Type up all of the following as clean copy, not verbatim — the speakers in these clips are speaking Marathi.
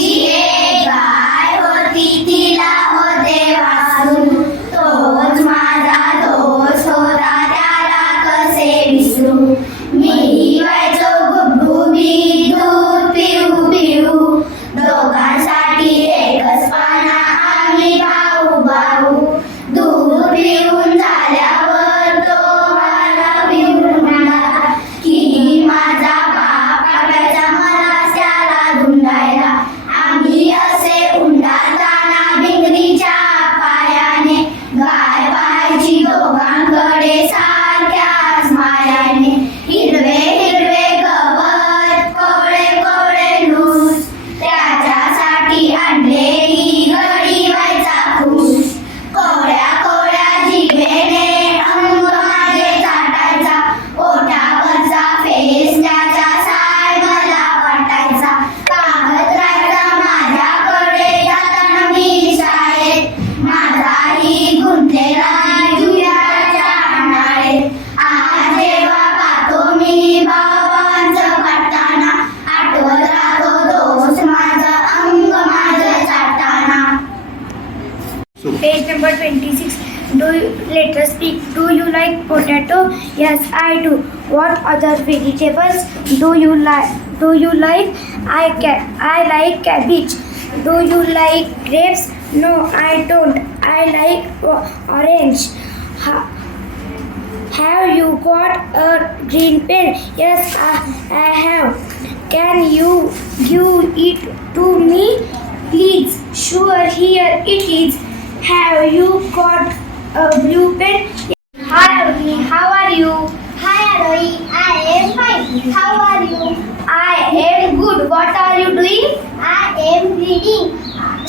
माझी एक गाय होती, तिला होते वासरू. तोच माझा दोस्त होता, त्याला कसे विसरू. मी व्हायचो गुबगुबी, दूध पिऊ पिऊ. दोघांसाठी एकच पाना, आम्ही भाऊ भाऊ. दूध पिऊन झाल्यावर तो मला पिऊन म्हणाला की माझा बाप टाकायचा मला त्याला धुंडायला. आम्ही असे उंडाळताना भिंगरीच्या पायाने, गाय पाहायची दोघांकडे सारख्याच मायाने. हिरवे हिरवे गवत, कोवळे कोवळे लूस, त्याच्यासाठी आणलेली घडी व्हायचा खुश. कोवळ्या कोवळ्या जिभेने अंग माझे चाटायचा, ओठावरचा फेस त्याचा साय मला वाटायचा. पाहत राहायचा माझ्याकडे जाताना मी शाळेत, माझाही गुंतलेला जुन्याच्या नाळेत. आज जेव्हा पाहतो मी भावांचं काढताना, आठवत राहतो दोस्त माझं अंग माझं चाटताना. Page number 26. Let us speak. Do you like potato? Yes, I do. What other vegetables do you like? I like cabbage. Do you like grapes? No, I don't. I like orange. Have you got a green pen? Yes, I have. Can you give it to me, please? Sure, here it is. Have you got a blue pen? Hi, Aruni. How are you? Hi Arohi, I am fine. How are you? I am good. What are you doing? I am reading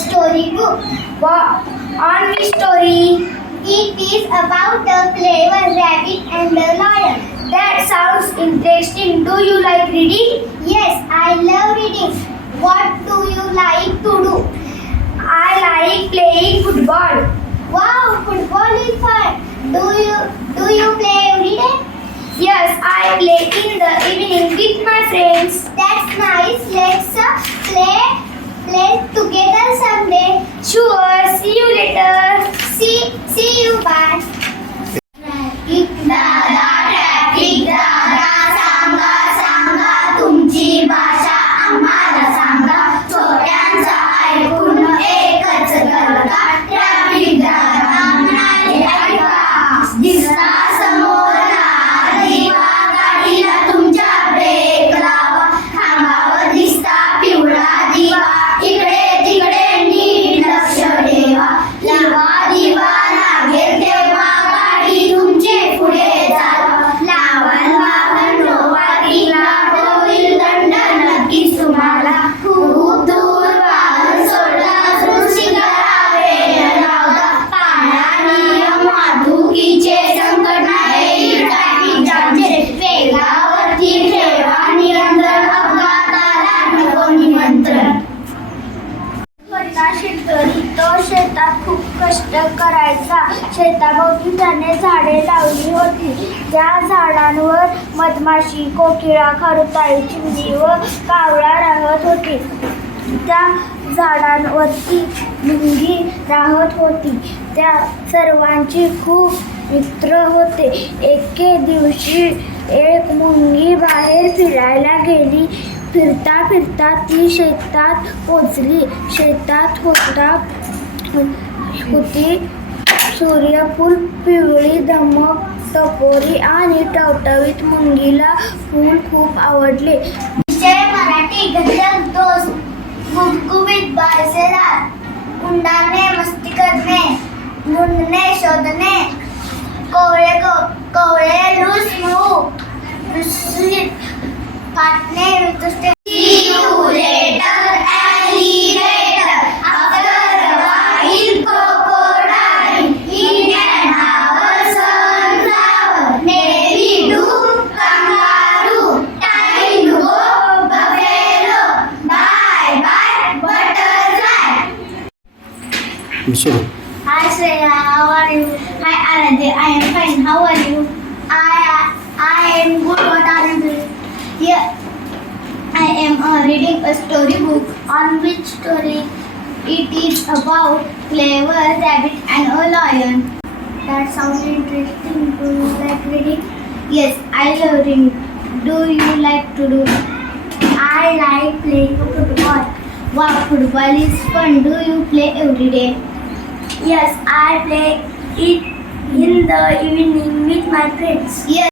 story book. On which story? It is about a clever rabbit and a lion. That sounds interesting. Do you like reading? Yes, I love reading. What do you like to do? I like playing football. Wow, football is fun. Do you play every day? Yes, I play in the evening with my friends. That's nice. Let's play together someday. Sure. See you later. See you. Bye. दादा ट्रॅफिक दादा, सांगा सांगा तुमची भाषा आम्हाला सांगा. छोट्यांचा ऐकून एकच करता. ट्रॅफिक दादा म्हणाले ऐका, दिसता समोर लाल दिवा, गाडीला तुमच्या ब्रेक लावा. खांबावर दिसता पिवळा दिवा, इकडे तिकडे नीट लक्ष ठेवा. दिवा दिवा लागेल तेव्हा गाडी तुमची पुढे चालवा. लावण वाहन रोवारीला होईल दंड नक्कीच तुम्हाला. खूप दूर वाहन सोडलं शिकारावे लावता. पाळणा नियम वाहतुकीचे संकट नाही ट्रॅफिक जामचे. वेगावरती ठेवा नियंत्रण, अपघाताला नको निमंत्रण. स्वतः शेतकरी तो शेतात खूप कष्ट करायचा. शेताभोवती त्याने झाडे लावली होती. त्या झाडांवर मधमाशी, कोकिळा, खरुताई, चिमणी व कावळा राहत होती. त्या झाडांवरती मुंगी राहत होती. त्या सर्वांची खूप मित्र होते. एके दिवशी एक मुंगी बाहेर फिरायला गेली. फिरता फिरता ती शेतात पोचली. शेतात होती सूर्यफूल, पिवळी धमक टपोरी आणि टवटवीत. मुंगीला फूल खूप आवडले. विषय मराठी गद्य दोस्त. गुबगुबीत बाळसे रात, उंडारणे मस्ती करणे, ढूंढणे शोधणे, कोवळे कोवळे लूस मऊ, विसरीत फाटणे वितुष्टे. See you later, alligator. After a while, crocodile. In an hour, sunflower. Maybe two, kangaroo. Time to go, buffalo. Bye bye, butterfly. Hi Shreya, how are you? Hi Aradhya, I am fine. How are you? I am good. What are you doing? Here I am reading a story book On which story? It is about clever rabbit and a lion. That sounds interesting. Do you like reading? Yes, I love reading. Do you like to do? I like playing football. Wow, football is fun. Do you play every day? Yes, I play it in the evening with my friends. Yes.